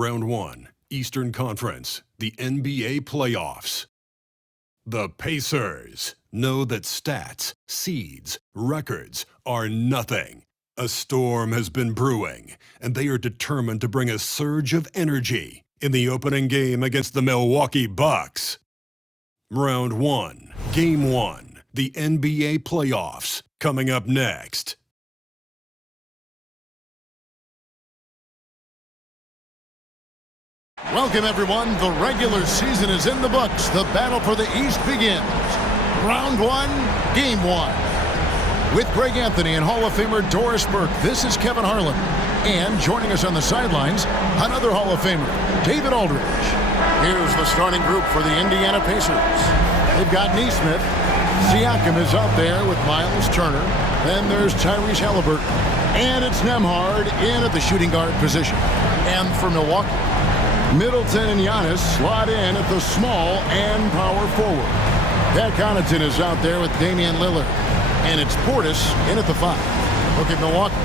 Round 1, Eastern Conference, the NBA playoffs. The Pacers know that stats, seeds, records are nothing. A storm has been brewing, and they are determined to bring a surge of energy in the opening game against the Milwaukee Bucks. Round 1, Game 1, the NBA playoffs, coming up next. Welcome, everyone. The regular season is in the books. The battle for the East begins. Round 1, Game 1. With Greg Anthony and Hall of Famer Doris Burke, this is Kevin Harlan. And joining us on the sidelines, another Hall of Famer, David Aldridge. Here's the starting group for the Indiana Pacers. They've got Nesmith. Siakam is out there with Miles Turner. Then there's Tyrese Halliburton. And it's Nembhard in at the shooting guard position. And for Milwaukee, Middleton and Giannis slot in at the small and power forward. Pat Connaughton is out there with Damian Lillard. And it's Portis in at the 5. Look at Milwaukee.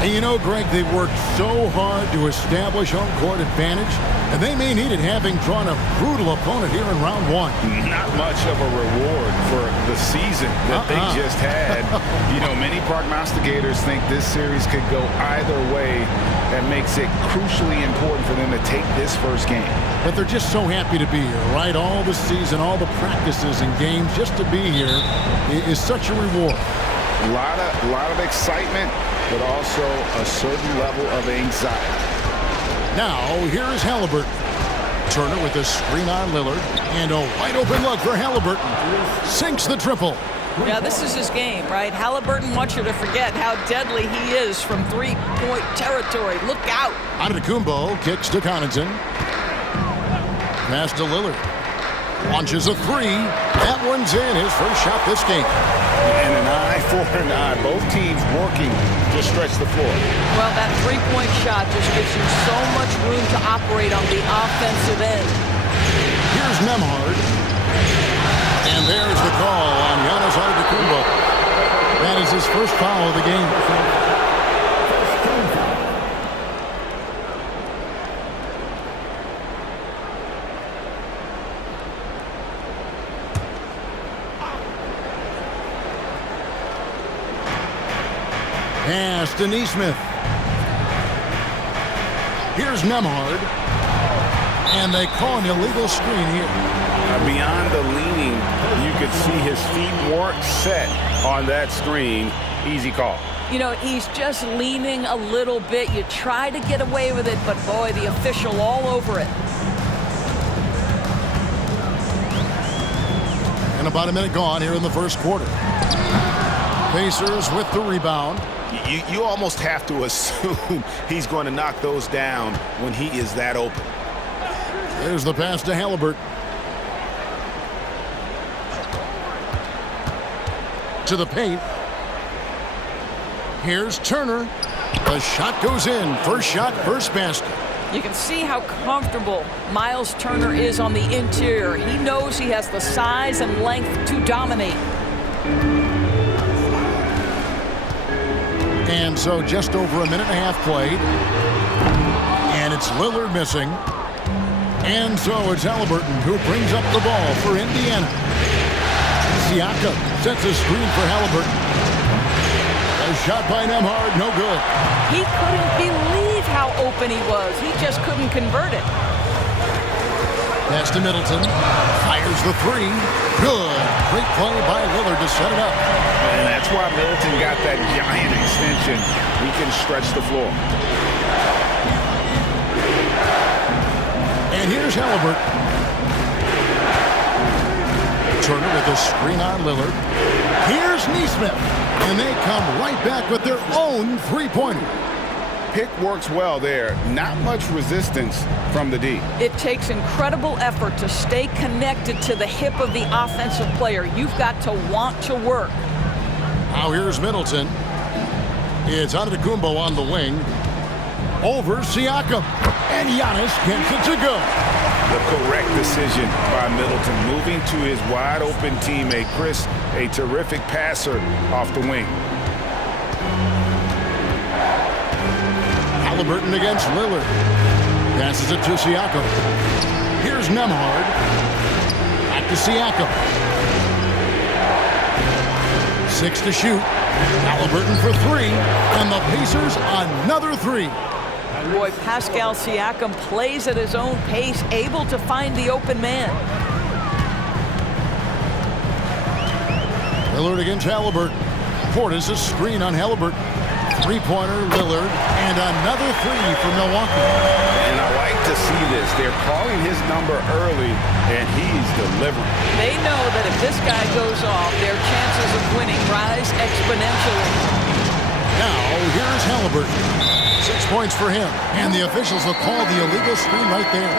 And you know, Greg, they've worked so hard to establish home court advantage, and they may need it having drawn a brutal opponent here in round 1. Not much of a reward for the season that they just had. You know, many prognosticators think this series could go either way. That makes it crucially important for them to take this first game. But they're just so happy to be here, right? All the season, all the practices and games, just to be here is such a reward. A lot of excitement, but also a certain level of anxiety. Now, here is Halliburton. Turner with a screen on Lillard, and a wide-open look for Halliburton. Sinks the triple. Yeah, this is his game, right? Halliburton wants you to forget how deadly he is from three-point territory. Look out. Antetokounmpo kicks to Connaughton. Pass to Lillard. Launches a 3. That one's in. His first shot this game. And an eye for an eye. Both teams working to stretch the floor. Well, that three-point shot just gives you so much room to operate on the offensive end. Here's Nembhard. And there's the call on Giannis Antetokounmpo. That is his first foul of the game. Pass to Nesmith. Here's Nembhard. And they call an illegal screen here. Beyond the leaning, you could see his feet weren't set on that screen. Easy call. You know, he's just leaning a little bit. You try to get away with it, but boy, the official all over it. And about a minute gone here in the first quarter. Pacers with the rebound. You almost have to assume he's going to knock those down when he is that open. There's the pass to Halliburton. To the paint. Here's Turner. The shot goes in. First shot, first basket. You can see how comfortable Miles Turner is on the interior. He knows he has the size and length to dominate. And so just over a minute and a half played. And it's Lillard missing. And so it's Halliburton who brings up the ball for Indiana. Siakam sets a screen for Halliburton. A shot by Nembhard, no good. He couldn't believe how open he was. He just couldn't convert it. Pass to Middleton. Fires the 3. Good. Great play by Lillard to set it up. And that's why Middleton got that giant extension. He can stretch the floor. And here's Halliburton. Turner with a screen on Lillard. Here's Nesmith. And they come right back with their own three-pointer. Pick works well there. Not much resistance from the D. It takes incredible effort to stay connected to the hip of the offensive player. You've got to want to work. Now here's Middleton. It's Antetokounmpo on the wing. Over Siakam. And Giannis gets it to go. The correct decision by Middleton. Moving to his wide-open teammate, Chris, a terrific passer off the wing. Halliburton against Lillard. Passes it to Siakam. Here's Nembhard. Back to Siakam. 6 to shoot. Halliburton for 3. And the Pacers another 3. Boy, Pascal Siakam plays at his own pace, able to find the open man. Lillard against Halliburton. Portis a screen on Halliburton. Three-pointer, Lillard, and another 3 for Milwaukee. And I like to see this. They're calling his number early, and he's delivering. They know that if this guy goes off, their chances of winning rise exponentially. Now, here's Halliburton. 6 points for him, and the officials will call the illegal screen right there.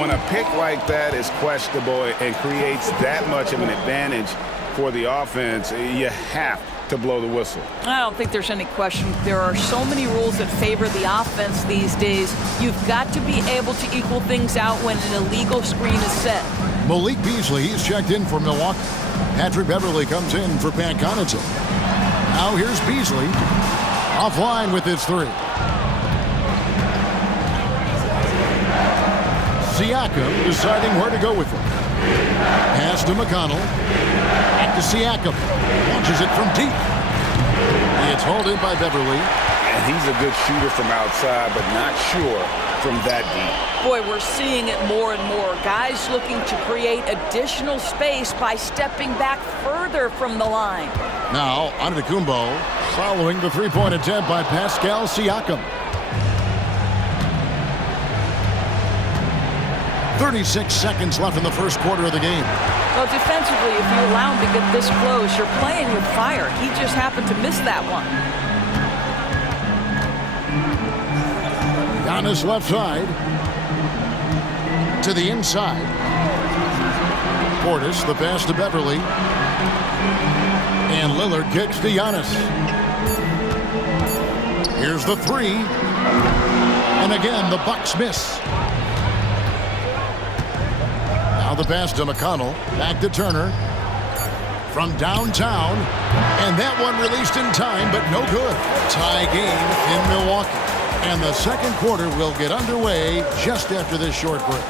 When a pick like that is questionable and creates that much of an advantage for the offense, you have to blow the whistle. I don't think there's any question. There are so many rules that favor the offense these days. You've got to be able to equal things out when an illegal screen is set. Malik Beasley, he's checked in for Milwaukee. Patrick Beverley comes in for Pat Connaughton. Now here's Beasley. Offline with his 3. Siakam deciding where to go with it. Pass to McConnell. Back to Siakam. Launches it from deep. It's hauled in by Beverley. And he's a good shooter from outside, but not sure from that deep. Boy, we're seeing it more and more. Guys looking to create additional space by stepping back further from the line. Now, Antetokounmpo following the three-point attempt by Pascal Siakam. 36 seconds left in the first quarter of the game. Well, defensively, if you allow him to get this close, you're playing with fire. He just happened to miss that one. Giannis left side. To the inside. Portis, the pass to Beverley. And Lillard kicks to Giannis. Here's the 3. And again, the Bucks miss. Now the pass to McConnell. Back to Turner. From downtown. And that one released in time, but no good. Tie game in Milwaukee. And the second quarter will get underway just after this short break.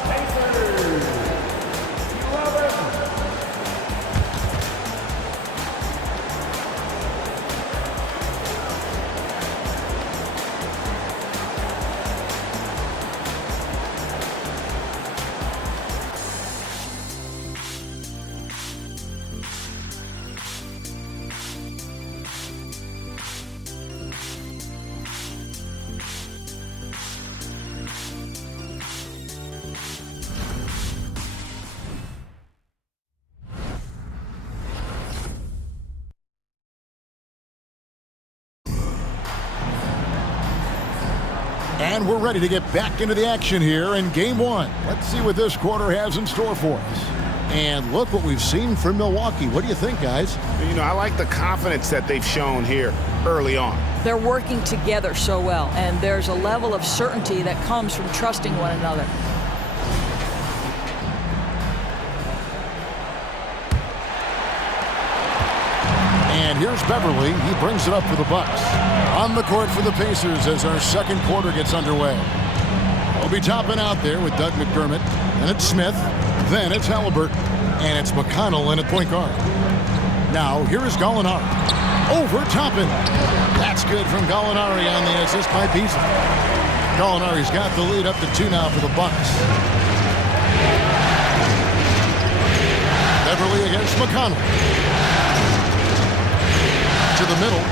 And we're ready to get back into the action here in Game 1. Let's see what this quarter has in store for us. And look what we've seen from Milwaukee. What do you think, guys? You know, I like the confidence that they've shown here early on. They're working together so well, and there's a level of certainty that comes from trusting one another. And here's Beverley. He brings it up for the Bucks. On the court for the Pacers as our second quarter gets underway. We'll be topping out there with Doug McDermott. And it's Smith. Then it's Halliburton. And it's McConnell in at point guard. Now here is Gallinari. Over Toppin. That's good from Gallinari on the assist by Beasley. Gallinari's got the lead up to 2 now for the Bucks. Beverley against McConnell. To the middle,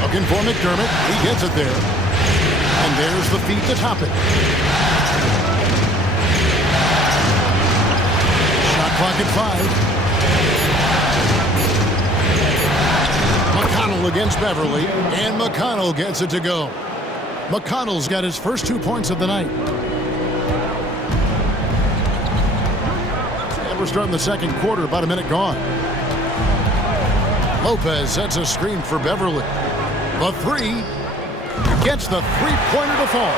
looking for McDermott. He gets it there. And there's the feed to Toppin. Shot clock at 5. McConnell against Beverley, and McConnell gets it to go. McConnell's got his first 2 points of the night. And we're starting the second quarter, about a minute gone. Lopez sets a screen for Beverley. The 3 gets the three-pointer to fall.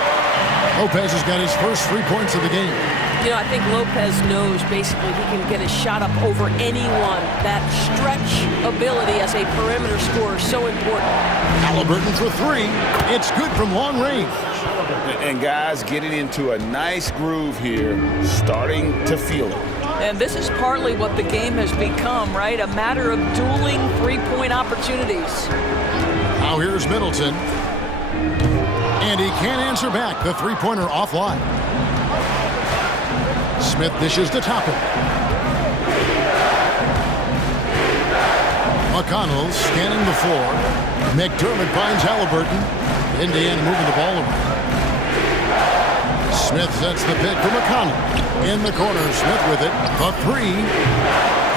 Lopez has got his first 3 points of the game. You know, I think Lopez knows basically he can get his shot up over anyone. That stretch ability as a perimeter scorer is so important. Halliburton for 3. It's good from long range. And guys getting into a nice groove here, starting to feel it. And this is partly what the game has become, right? A matter of dueling three-point opportunities. Now here's Middleton. And he can't answer back. The three-pointer offline. Smith dishes to Toppin. McConnell scanning the floor. McDermott finds Halliburton. Indiana moving the ball around. Smith sets the pick for McConnell. In the corner, Smith with it. A three.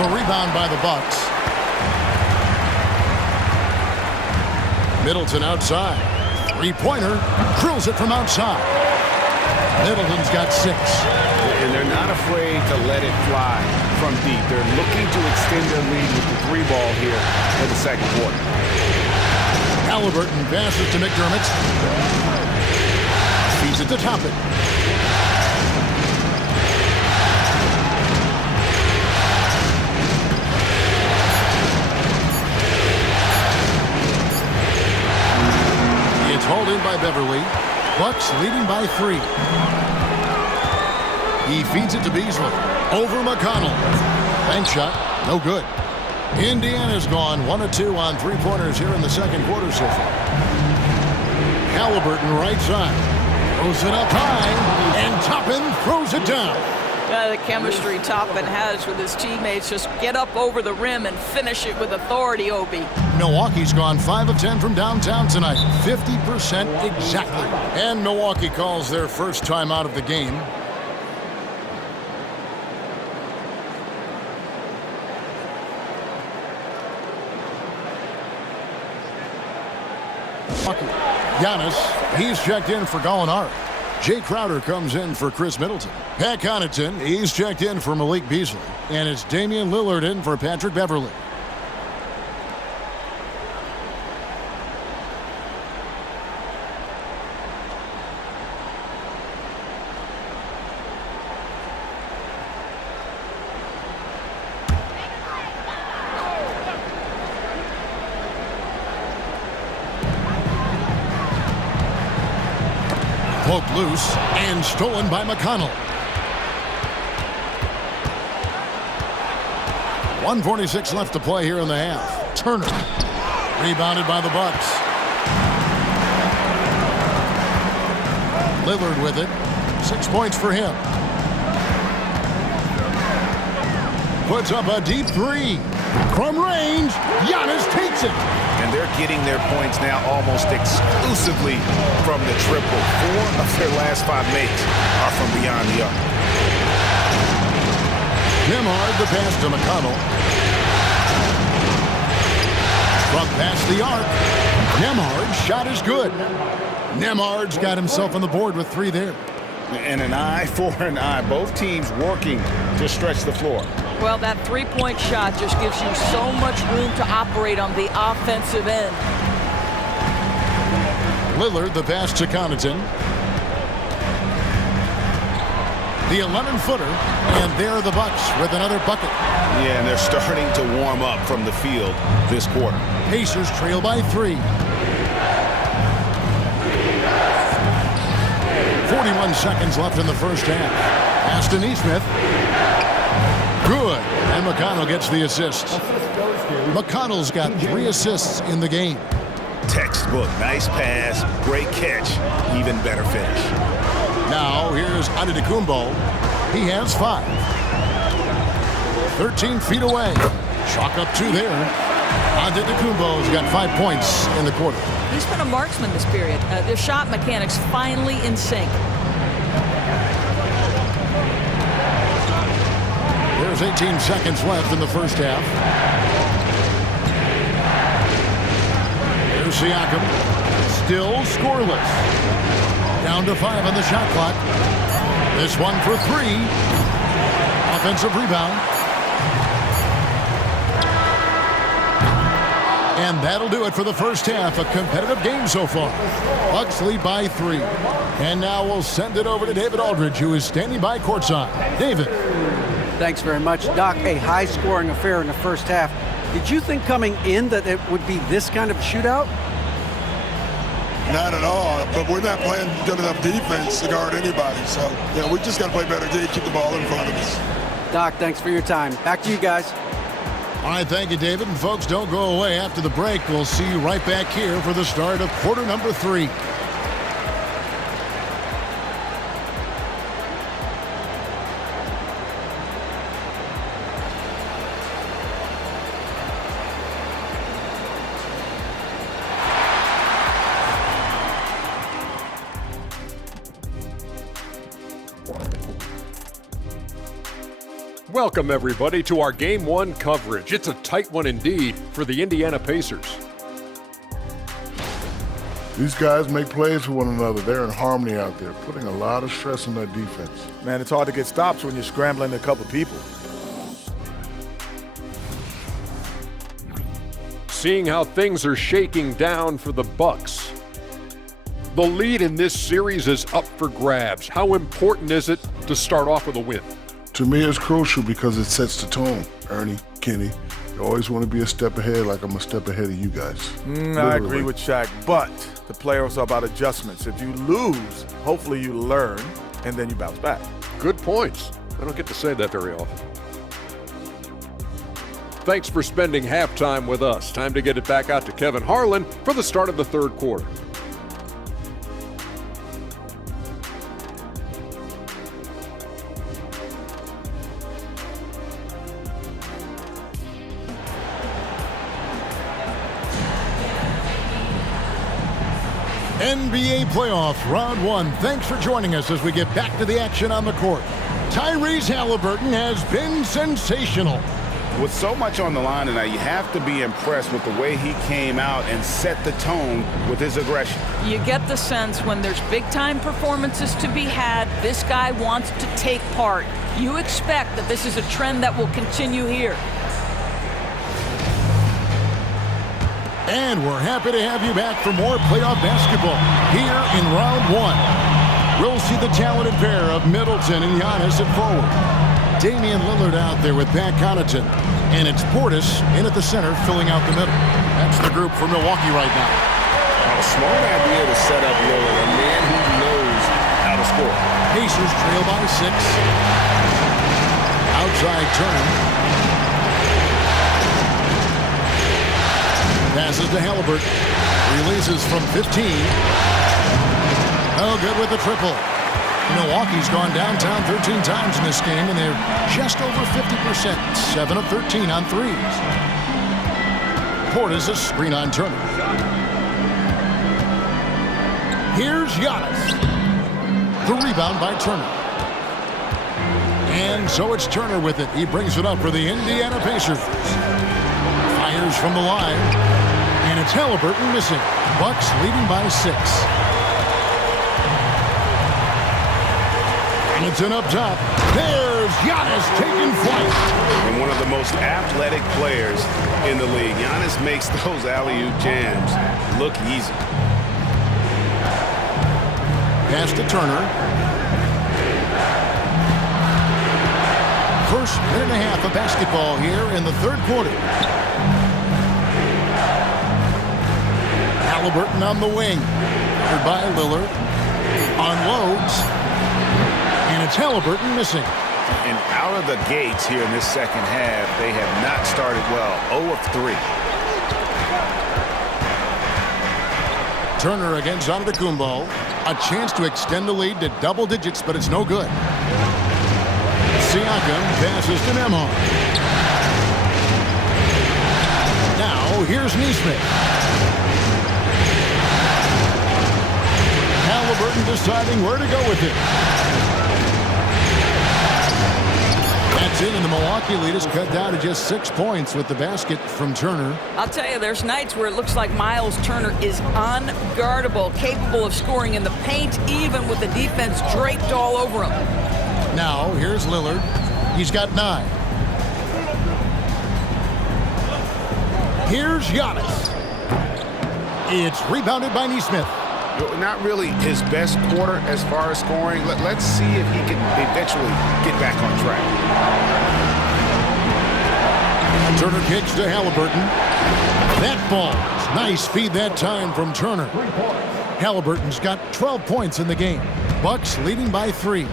The rebound by the Bucks. Middleton outside. Three-pointer. Drills it from outside. Middleton's got 6. And they're not afraid to let it fly from deep. They're looking to extend their lead with the 3-ball here in the second quarter. Halliburton passes to McDermott. Feeds it to Toppin. It's hauled in by Beverly. Bucks leading by 3. He feeds it to Beasley. Over McConnell. Bank shot. No good. Indiana's gone 1 of 2 on three-pointers here in the second quarter so far. Halliburton right side. Throws it up high. And Toppin throws it down. The chemistry Toppin has with his teammates. Just get up over the rim and finish it with authority, Obi. Milwaukee's gone 5 of 10 from downtown tonight. 50% exactly. And Milwaukee calls their first time out of the game. Giannis, he's checked in for Gallinari. Jay Crowder comes in for Chris Middleton. Pat Connaughton, he's checked in for Malik Beasley. And it's Damian Lillard in for Patrick Beverly. Poked loose and stolen by McConnell. 1:46 left to play here in the half. Turner rebounded by the Bucks. Lillard with it. 6 points for him. Puts up a deep 3 from range. Giannis takes it. And they're getting their points now almost exclusively from the triple. 4 of their last 5 makes are from beyond the arc. Nembhard the pass to McConnell. From past the arc. Nembhard's shot is good. Nembhard's got himself on the board with 3 there. And an eye for an eye. Both teams working to stretch the floor. Well, that three-point shot just gives you so much room to operate on the offensive end. Lillard the pass to Connaughton. The 11-footer, and there are the Bucks with another bucket. Yeah, and they're starting to warm up from the field this quarter. Pacers trail by 3. 41 seconds left in the first half. Pass to Nesmith. Good. And McConnell gets the assist. McConnell's got 3 assists in the game. Textbook. Nice pass. Great catch. Even better finish. Now here's Antetokounmpo. He has 5. 13 feet away. Chalk up 2 there. Antetokounmpo's got 5 points in the quarter. He's been a marksman this period. The shot mechanics finally in sync. There's 18 seconds left in the first half. Here's Siakam. Still scoreless. Down to 5 on the shot clock. This one for 3. Offensive rebound. And that'll do it for the first half. A competitive game so far. Bucks lead by 3. And now we'll send it over to David Aldridge, who is standing by courtside. David. Thanks very much, Doc. A high-scoring affair in the first half. Did you think coming in that it would be this kind of shootout? Not at all. But we're not playing good enough defense to guard anybody. So, we just got to play better D, keep the ball in front of us. Doc, thanks for your time. Back to you guys. All right, thank you, David. And folks, don't go away. After the break, we'll see you right back here for the start of quarter number 3. Welcome, everybody, to our Game 1 coverage. It's a tight one indeed for the Indiana Pacers. These guys make plays for one another. They're in harmony out there, putting a lot of stress on their defense. Man, it's hard to get stops when you're scrambling a couple people. Seeing how things are shaking down for the Bucks. The lead in this series is up for grabs. How important is it to start off with a win? To me, it's crucial because it sets the tone. Ernie, Kenny, you always want to be a step ahead, like I'm a step ahead of you guys. I agree with Shaq, but the playoffs are about adjustments. If you lose, hopefully you learn, and then you bounce back. Good points. I don't get to say that very often. Thanks for spending halftime with us. Time to get it back out to Kevin Harlan for the start of the third quarter. NBA playoff round 1. Thanks for joining us as we get back to the action on the court. Tyrese Halliburton has been sensational. With so much on the line tonight, you have to be impressed with the way he came out and set the tone with his aggression. You get the sense when there's big-time performances to be had, this guy wants to take part. You expect that this is a trend that will continue here. And we're happy to have you back for more playoff basketball here in round 1. We'll see the talented pair of Middleton and Giannis at forward. Damian Lillard out there with Pat Connaughton. And it's Portis in at the center, filling out the middle. That's the group for Milwaukee right now. A smart idea to set up Lillard, a man who knows how to score. Pacers trail by 6. Outside Turner. Passes to Halliburton. Releases from 15. Oh, good with the triple. Milwaukee's gone downtown 13 times in this game, and they're just over 50%. 7 of 13 on threes. Portis a screen on Turner. Here's Giannis. The rebound by Turner. And so it's Turner with it. He brings it up for the Indiana Pacers. Fires from the line. And it's Halliburton missing. Bucks leading by 6. And it's in up top. There's Giannis taking flight. And one of the most athletic players in the league. Giannis makes those alley-oop jams look easy. Pass to Turner. First minute and a half of basketball here in the third quarter. Halliburton on the wing. Covered by Lillard. Unloads. And it's Halliburton missing. And out of the gates here in this second half, they have not started well. 0 of 3. Turner against Antetokounmpo. A chance to extend the lead to double digits, but it's no good. Siakam passes to Nembhard. Now here's Nesmith. Halliburton deciding where to go with it. That's in, and the Milwaukee lead is cut down to just 6 points with the basket from Turner. I'll tell you, there's nights where it looks like Miles Turner is unguardable, capable of scoring in the paint, even with the defense draped all over him. Now, here's Lillard. He's got 9. Here's Giannis. It's rebounded by Nesmith. Not really his best quarter as far as scoring. Let's see if he can eventually get back on track. Turner kicks to Halliburton. That ball. Nice feed that time from Turner. Halliburton's got 12 points in the game. Bucks leading by 3.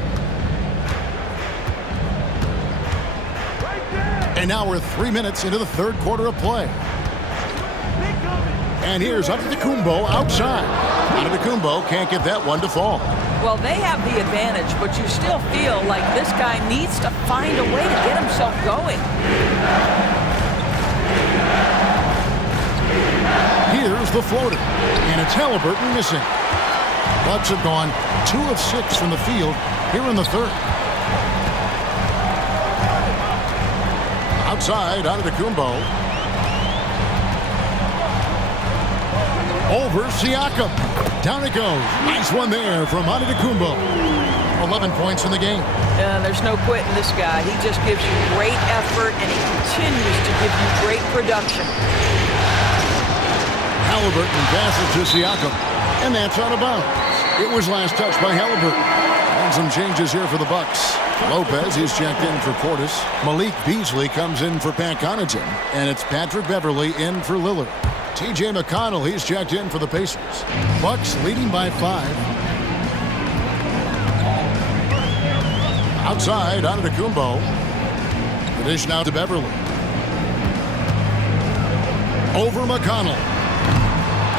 And now we're 3 minutes into the third quarter of play. And here's Antetokounmpo outside. Antetokounmpo can't get that one to fall. Well, they have the advantage, but you still feel like this guy needs to find a way to get himself going. Here's the floater, and it's Halliburton missing. Bucks have gone 2 of 6 from the field here in the third. Outside, Antetokounmpo. Over Siakam. Down it goes. Nice one there from Antetokounmpo. 11 points in the game. There's no quitting this guy. He just gives you great effort, and he continues to give you great production. Halliburton passes to Siakam, and that's out of bounds. It was last touched by Halliburton. And some changes here for the Bucks. Lopez, he's checked in for Portis. Malik Beasley comes in for Pat Connaughton, and it's Patrick Beverley in for Lillard. T.J. McConnell, he's checked in for the Pacers. Bucks leading by 5. Outside, Antetokounmpo. The dish now to Beverley. Over McConnell.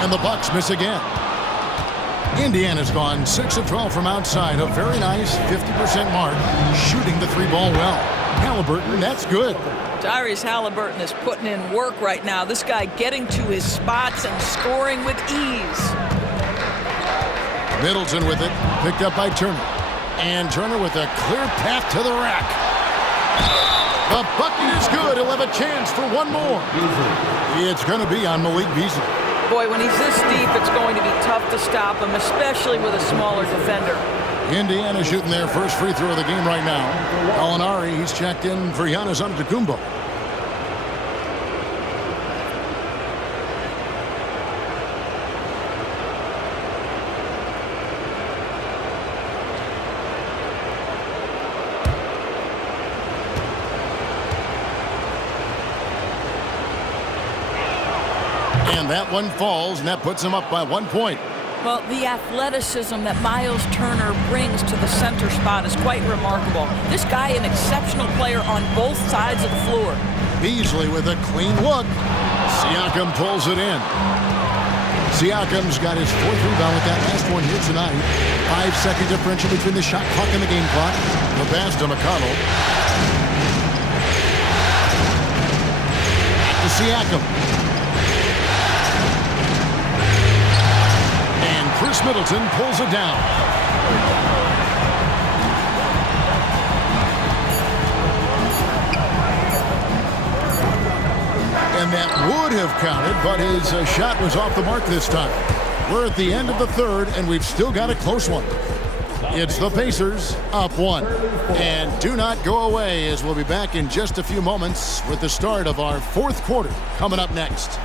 And the Bucks miss again. Indiana's gone 6 of 12 from outside. A very nice 50% mark. Shooting the 3-ball well. Halliburton, that's good. Tyrese Halliburton is putting in work right now. This guy getting to his spots and scoring with ease. Middleton with it. Picked up by Turner. And Turner with a clear path to the rack. The bucket is good. He'll have a chance for one more. It's going to be on Malik Beasley. Boy, when he's this deep, it's going to be tough to stop him, especially with a smaller defender. Indiana shooting their first free throw of the game right now. Gallinari, he's checked in for Giannis Antetokounmpo. And that one falls, and that puts him up by 1 point. Well, the athleticism that Miles Turner brings to the center spot is quite remarkable. This guy, an exceptional player on both sides of the floor. Beasley with a clean look. Siakam pulls it in. Siakam's got his 4th rebound with that last one here tonight. 5-second differential between the shot clock and the game clock. The pass to McConnell. Back to Siakam. Chris Middleton pulls it down. And that would have counted, but his shot was off the mark this time. We're at the end of the third, and we've still got a close one. It's the Pacers up 1. And do not go away, as we'll be back in just a few moments with the start of our 4th quarter coming up next.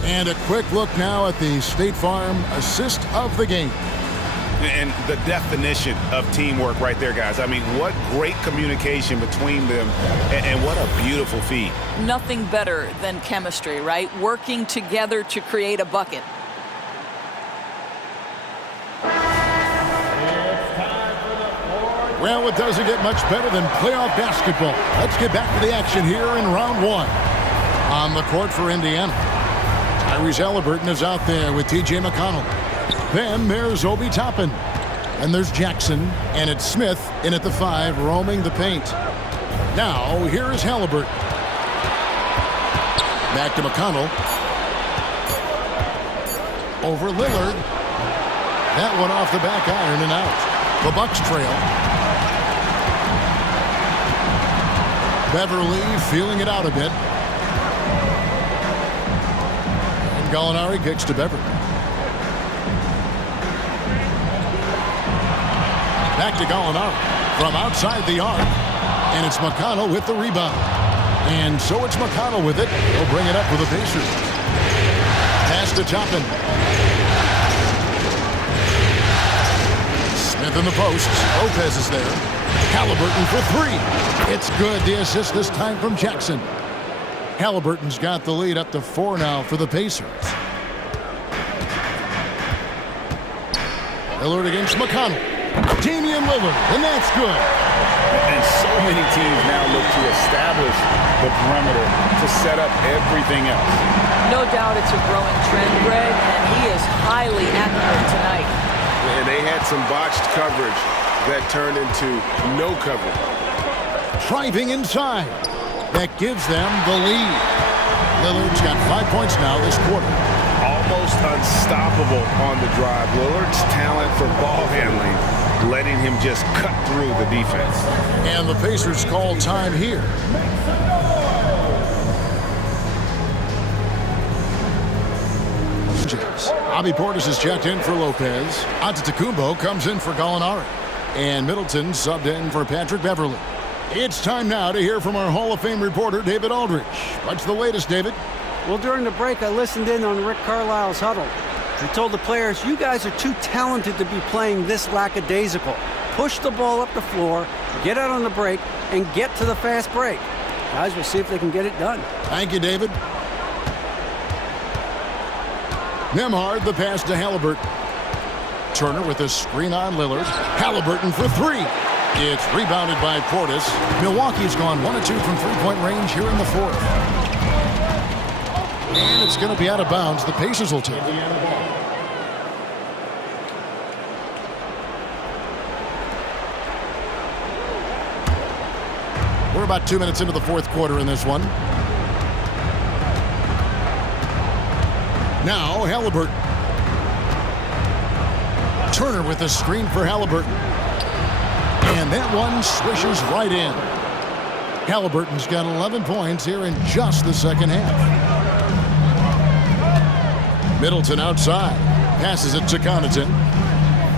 And a quick look now at the State Farm assist of the game. And the definition of teamwork right there, guys. I mean, what great communication between them, and what a beautiful feed. Nothing better than chemistry, right? Working together to create a bucket. Well, it doesn't get much better than playoff basketball. Let's get back to the action here in round 1. On the court for Indiana, Tyrese Halliburton is out there with T.J. McConnell. Then there's Obi Toppin. And there's Jackson. And it's Smith in at the 5, roaming the paint. Now, here is Halliburton. Back to McConnell. Over Lillard. That one off the back iron and out. The Bucks trail. Beverley feeling it out a bit. And Gallinari kicks to Beverley. Back to Gallinari from outside the arc. And it's McConnell with the rebound. And so it's McConnell with it. He'll bring it up for the Pacers. Pass to Toppin. Smith in the post. Lopez is there. Halliburton for three. It's good. The assist this time from Jackson. Halliburton's got the lead up to 4 now for the Pacers. Lillard against McConnell. Damian Lillard, and that's good. And so many teams now look to establish the perimeter to set up everything else. No doubt it's a growing trend, Greg, and he is highly accurate tonight. And they had some botched coverage that turned into no coverage. Driving inside. That gives them the lead. Lillard's got 5 points now this quarter. Almost unstoppable on the drive. Lillard's talent for ball handling, letting him just cut through the defense. And the Pacers call time here. Bobby Portis is checked in for Lopez. Antetokounmpo comes in for Gallinari. And Middleton subbed in for Patrick Beverly. It's time now to hear from our Hall of Fame reporter, David Aldridge. What's the latest, David? Well, during the break, I listened in on Rick Carlisle's huddle. He told the players, you guys are too talented to be playing this lackadaisical. Push the ball up the floor, get out on the break, and get to the fast break. Guys, we'll see if they can get it done. Thank you, David. Nembhard, the pass to Halliburton. Turner with a screen on Lillard. Halliburton for three. It's rebounded by Portis. Milwaukee's gone 1 of 2 from three-point range here in the fourth. And it's going to be out of bounds. The Pacers will take it. We're about 2 minutes into the fourth quarter in this one. Now Halliburton. Turner with a screen for Halliburton. And that one swishes right in. Halliburton's got 11 points here in just the second half. Middleton outside. Passes it to Connaughton.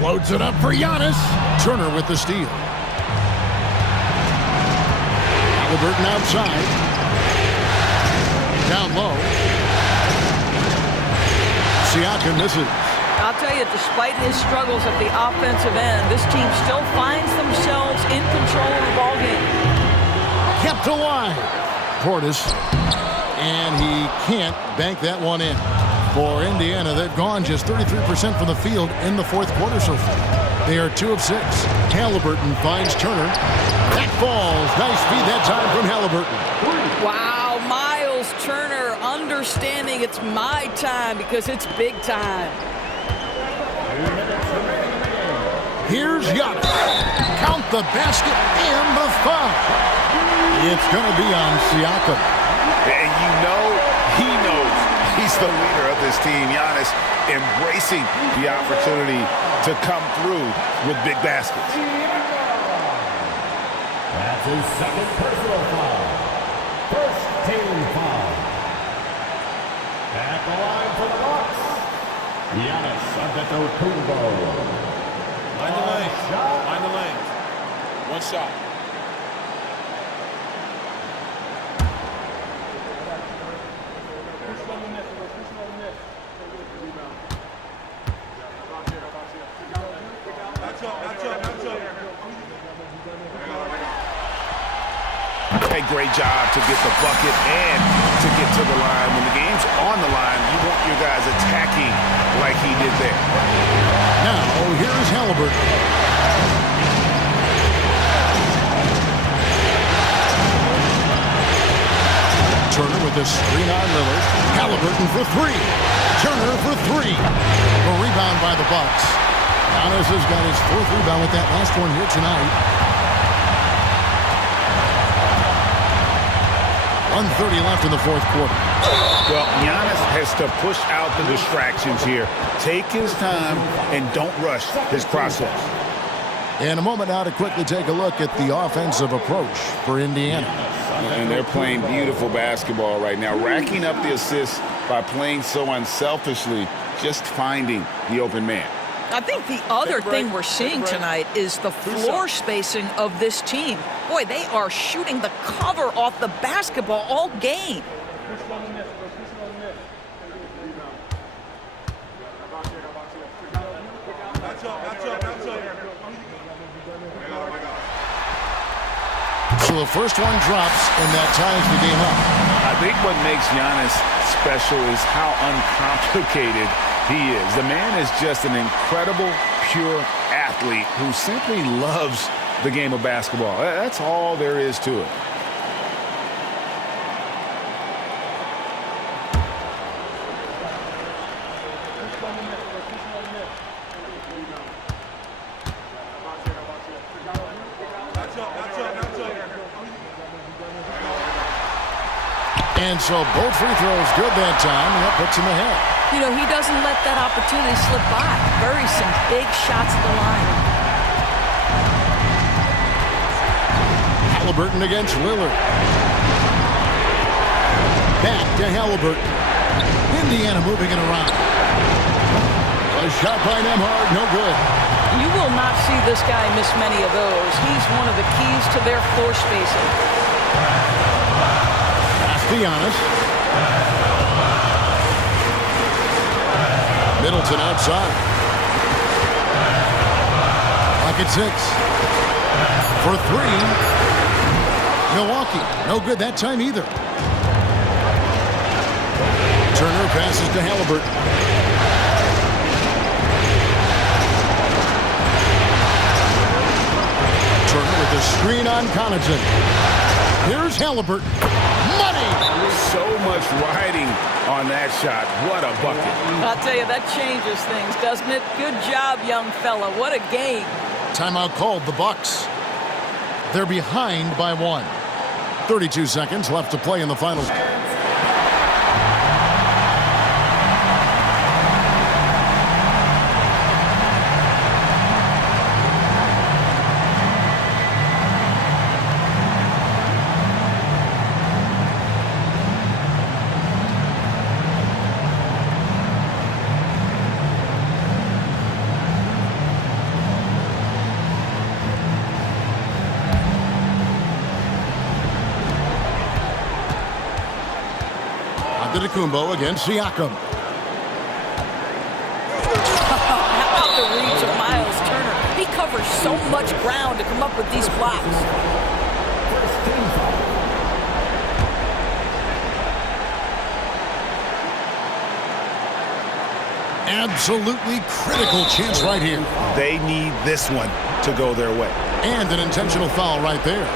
Floats it up for Giannis. Turner with the steal. Halliburton outside. Down low. Siakam misses. I'll tell you, despite his struggles at the offensive end, this team still finds themselves in control of the ballgame. Kept alive. Portis. And he can't bank that one in. For Indiana, they've gone just 33% from the field in the fourth quarter so far. They are 2 of 6. Halliburton finds Turner. That falls. Nice feed that time from Halliburton. Wow, Miles Turner understanding it's my time because it's big time. Here's Giannis. Count the basket and the foul. It's going to be on Siakam. And you know he knows he's the leader of this team. Giannis embracing the opportunity to come through with big baskets. That's his second personal foul. First team foul. At the line for the Bucks, Giannis Antetokounmpo. Line the lane. Line the lane. One shot. A great job to get the bucket and to get to the line. When the game's on the line, you want your guys attacking like he did there. Now, here's Halliburton. Turner with a screen on Lillard. Halliburton for three. Turner for three. A rebound by the Bucks. Giannis has got his 4th rebound with that last one here tonight. 1:30 left in the fourth quarter. Well, Giannis has to push out the distractions here. Take his time and don't rush his process. In a moment now to quickly take a look at the offensive approach for Indiana. And they're playing beautiful basketball right now, racking up the assists by playing so unselfishly, just finding the open man. I think the other thing we're seeing tonight is the floor spacing of this team. Boy, they are shooting the cover off the basketball all game. So the first one drops, and that ties the game up. I think what makes Giannis special is how uncomplicated he is. The man is just an incredible, pure athlete who simply loves the game of basketball. That's all there is to it. And so both free throws good that time, and that puts him ahead. You know, he doesn't let that opportunity slip by. Buries some big shots at the line. Halliburton against Lillard. Back to Halliburton. Indiana moving it around. A shot by Nembhard, no good. You will not see this guy miss many of those. He's one of the keys to their floor spacing. Giannis. Middleton outside. Clock at 6. For 3. Milwaukee. No good that time either. Turner passes to Halliburton. Turner with the screen on Connaughton. Here's Halliburton. So much riding on that shot. What a bucket. I'll tell you, that changes things, doesn't it? Good job, young fella. What a game. Timeout called, the Bucks. They're behind by 1. 32 seconds left to play in the final. Kumbo against Siakam. How about the reach of Miles Turner? He covers so much ground to come up with these blocks. Absolutely critical chance right here. They need this one to go their way. And an intentional foul right there.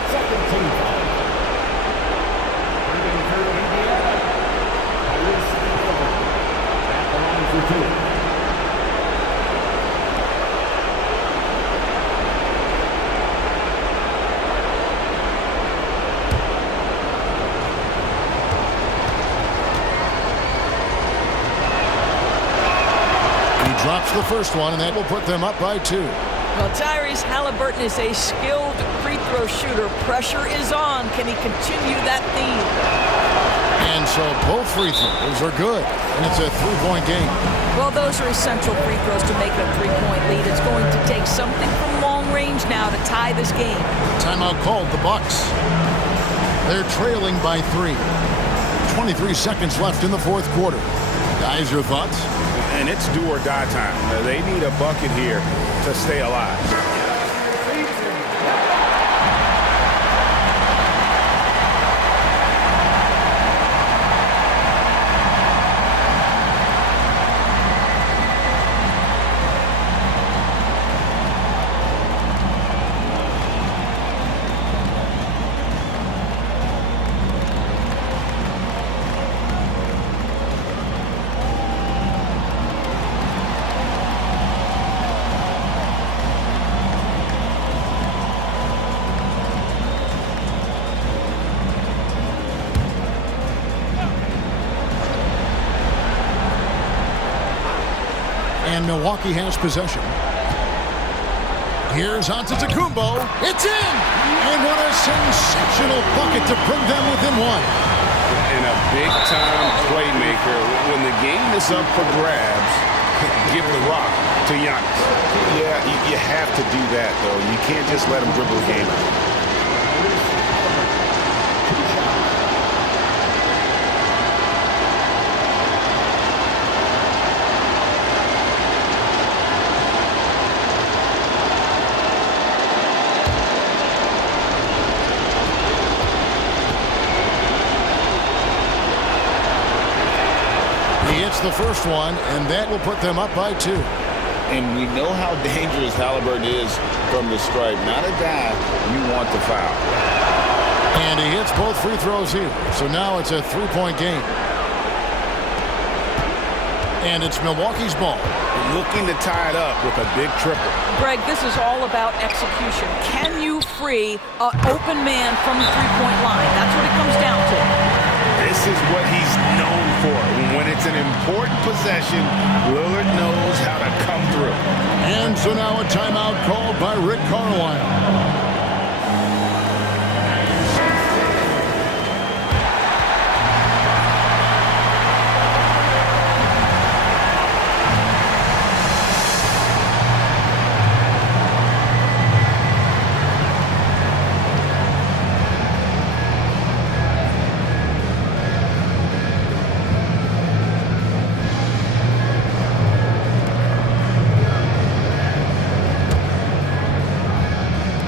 Drops the first one, and that will put them up by 2. Well, Tyrese Halliburton is a skilled free throw shooter. Pressure is on. Can he continue that theme? And so both free throws are good, and it's a 3-point game. Well, those are essential free throws to make a 3-point lead. It's going to take something from long range now to tie this game. Timeout called, the Bucks. They're trailing by 3. 23 seconds left in the fourth quarter. Guys, your thoughts? And it's do or die time. They need a bucket here to stay alive. And Milwaukee has possession. Here's Antetokounmpo. It's in! And what a sensational bucket to bring them within 1. And a big-time playmaker. When the game is up for grabs, give the rock. to Giannis. Yeah, you have to do that, though. You can't just let him dribble the game out. He hits the first one, and that will put them up by 2. And we know how dangerous Halliburton is from the stripe. Not a guy you want to foul. And he hits both free throws here. So now it's a 3-point game. And it's Milwaukee's ball. Looking to tie it up with a big triple. Greg, this is all about execution. Can you free an open man from the three-point line? That's what it comes down to. This is what he's known for. When it's an important possession, Lillard knows how to come through. And so now a timeout called by Rick Carlisle.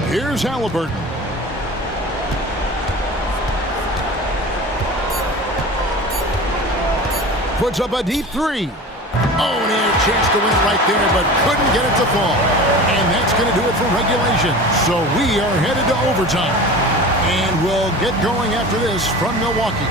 Here's Halliburton. Puts up a deep 3. Oh, and he had a chance to win it right there, but couldn't get it to fall. And that's going to do it for regulation. So we are headed to overtime. And we'll get going after this from Milwaukee.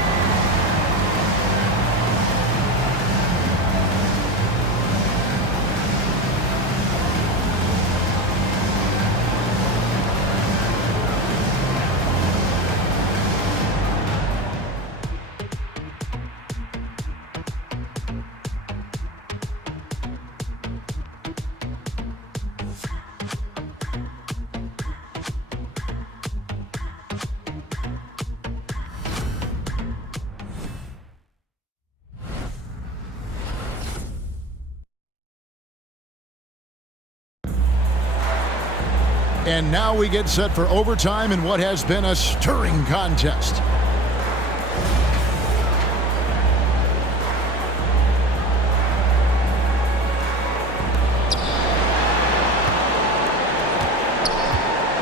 And now we get set for overtime in what has been a stirring contest.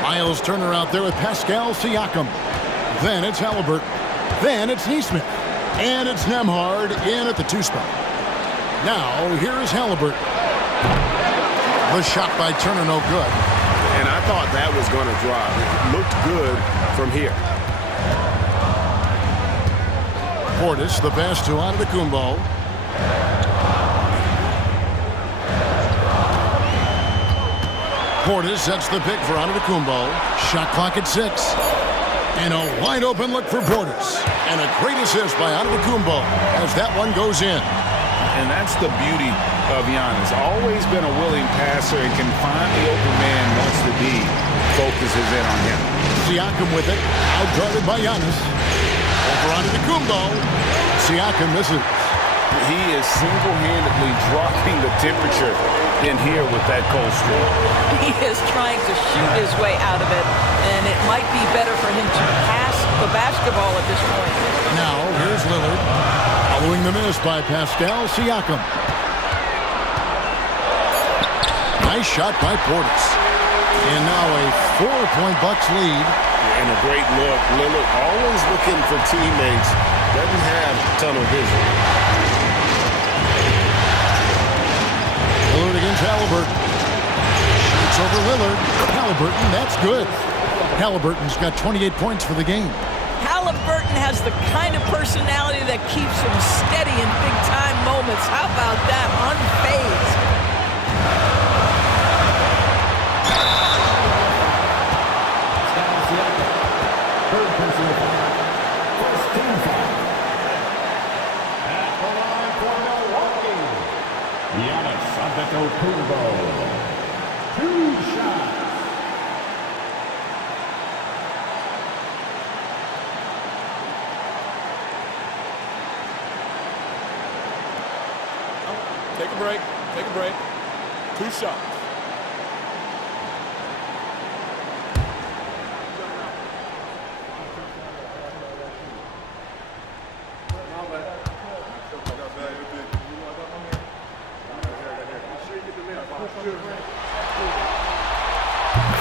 Miles Turner out there with Pascal Siakam. Then it's Halliburton. Then it's Neesmith. And it's Nembhard in at the 2 spot. Now here is Halliburton. The shot by Turner no good. And I thought that was going to drive. It looked good from here. Portis, the pass to Antetokounmpo. Portis sets the pick for Antetokounmpo. Shot clock at 6. And a wide open look for Portis. And a great assist by Antetokounmpo as that one goes in. And that's the beauty of Giannis. Always been a willing passer and can find the open man once the D focuses in on him. Siakam with it. Outguarded by Giannis. Over Antetokounmpo. Siakam misses. He is single-handedly dropping the temperature in here with that cold streak. He is trying to shoot his way out of it, and it might be better for him to pass the basketball at this point. Now, here's Lillard. Following the miss by Pascal Siakam. Nice shot by Portis. And now a 4-point Bucks lead. And a great look. Lillard always looking for teammates. Doesn't have tunnel vision. Lillard against Halliburton. Shoots over Lillard. Halliburton, that's good. Halliburton's got 28 points for the game. Halliburton has the kind of personality that keeps him steady in big-time moments. How about that? Unfazed. Third personal foul. First team foul. At the line for Milwaukee, Giannis Antetokounmpo. 2 shots. Take a break. Take a break. 2 shots.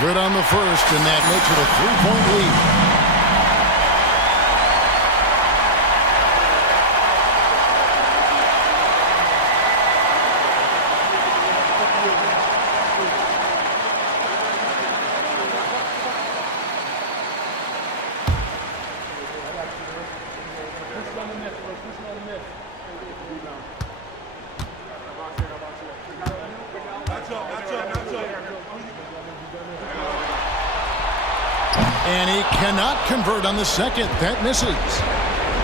Good on the first, and that makes it a 3-point lead. And he cannot convert on the second. That misses.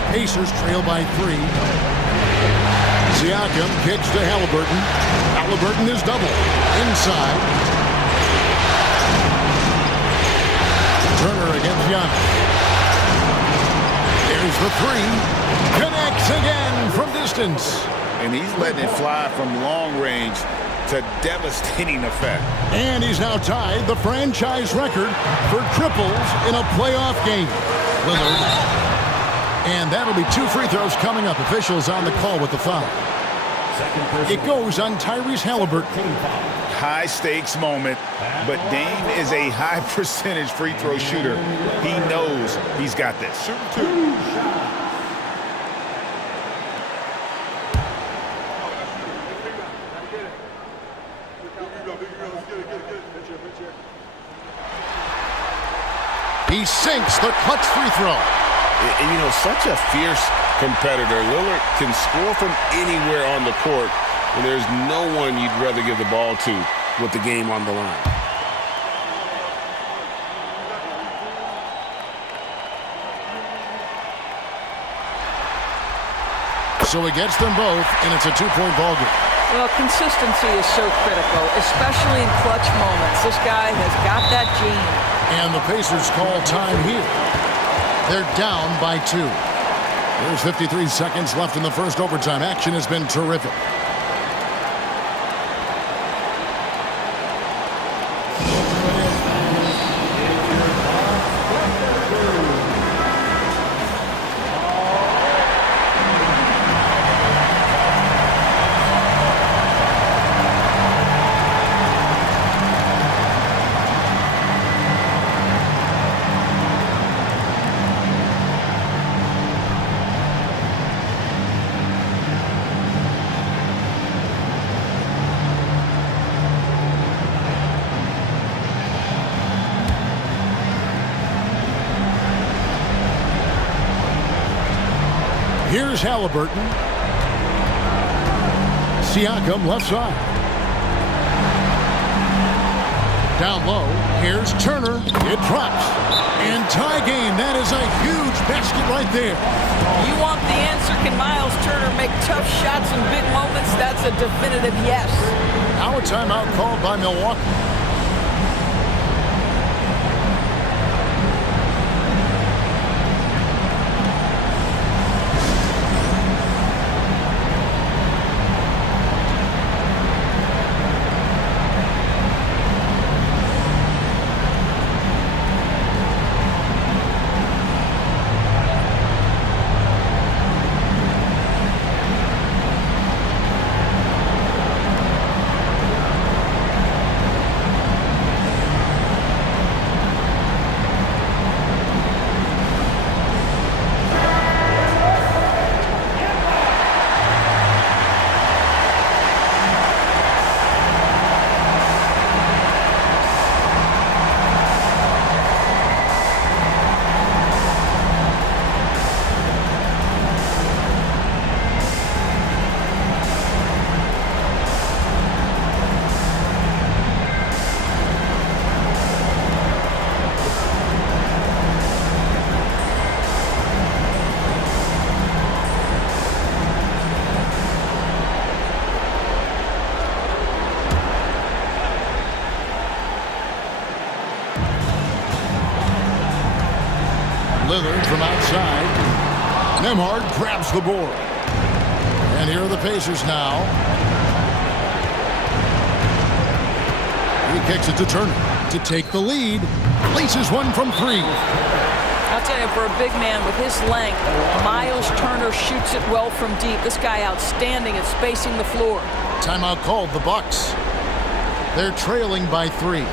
Pacers trail by 3. Siakam kicks to Halliburton. Halliburton is double. Inside. Turner against Giannis. There's the 3. Connects again from distance. And he's letting it fly from long range to devastating effect. And he's now tied the franchise record for triples in a playoff game. Lillard. And that'll be 2 free throws coming up. Officials on the call with the foul. It goes on Tyrese Halliburton. High stakes moment, but Dame is a high percentage free throw shooter. He knows he's got this. Shoot 2. He sinks the clutch free throw. You know, such a fierce competitor. Lillard can score from anywhere on the court, and there's no one you'd rather give the ball to with the game on the line. So he gets them both, and it's a 2-point ball game. Well, consistency is so critical, especially in clutch moments. This guy has got that gene. And the Pacers call time here. They're down by 2. There's 53 seconds left in the first overtime. Action has been terrific. Here's Halliburton. Siakam left side. Down low. Here's Turner. It drops. And tie game. That is a huge basket right there. You want the answer? Can Miles Turner make tough shots in big moments? That's a definitive yes. Now a timeout called by Milwaukee. Lillard from outside. Nembhard grabs the board. And here are the Pacers now. kicks it to Turner to take the lead. Places one from 3. I'll tell you, for a big man with his length, Miles Turner shoots it well from deep. This guy outstanding at spacing the floor. Timeout called, the Bucks. They're trailing by 3.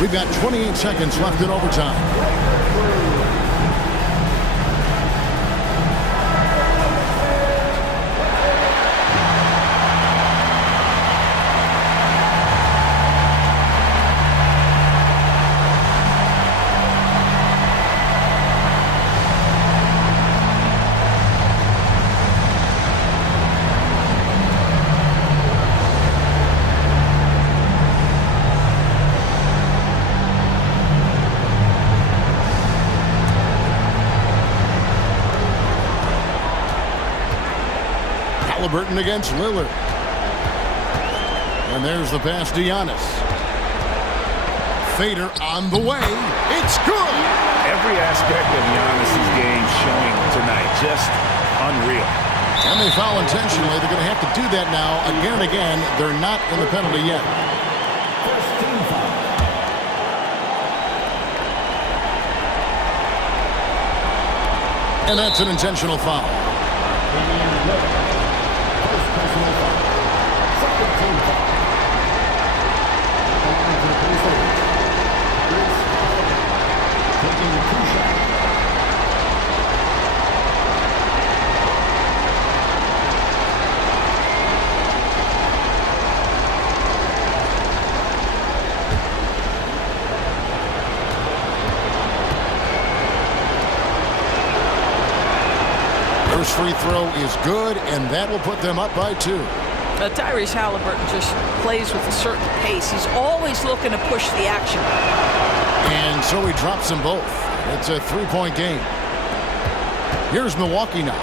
We've got 28 seconds left in overtime. Halliburton against Lillard. And there's the pass to Giannis. Fader on the way. It's good! Every aspect of Giannis' game showing tonight. Just unreal. And they foul intentionally. They're going to have to do that now again and again. They're not in the penalty yet. And that's an intentional foul. First free throw is good, and that will put them up by 2. Tyrese Halliburton just plays with a certain pace. He's always looking to push the action. And so he drops them both. It's a 3-point game. Here's Milwaukee now.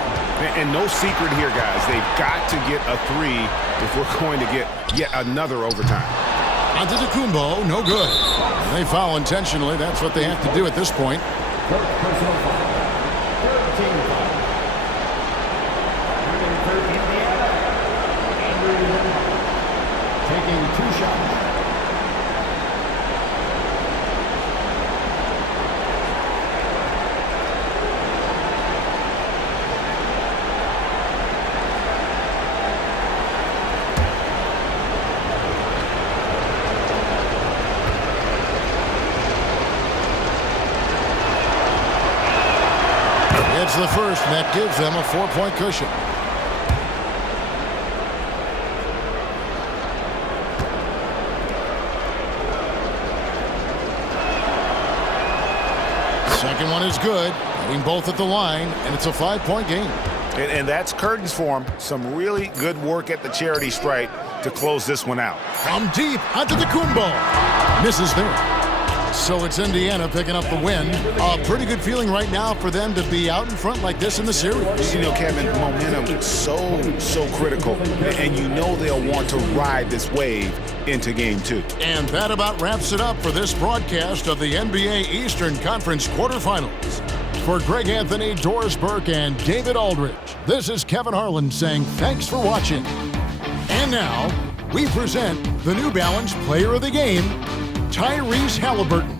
And no secret here, guys. They've got to get a 3 if we're going to get yet another overtime. Antetokounmpo, no good. They foul intentionally. That's what they have to do at this point. Personal foul. 13 foul. Taking 2 shots. It's the first, and that gives them a 4-point cushion. Second one is good, hitting both at the line, and it's a 5-point game. And that's curtains for him. Some really good work at the charity stripe to close this one out. From deep, Antetokounmpo. Misses there. So it's Indiana picking up the win. A pretty good feeling right now for them to be out in front like this in the series. You know, Kevin, momentum so critical. And you know they'll want to ride this wave into Game 2. And that about wraps it up for this broadcast of the NBA Eastern Conference quarterfinals. For Greg Anthony, Doris Burke, and David Aldridge, this is Kevin Harlan saying thanks for watching. And now, we present the New Balance Player of the Game, Tyrese Halliburton.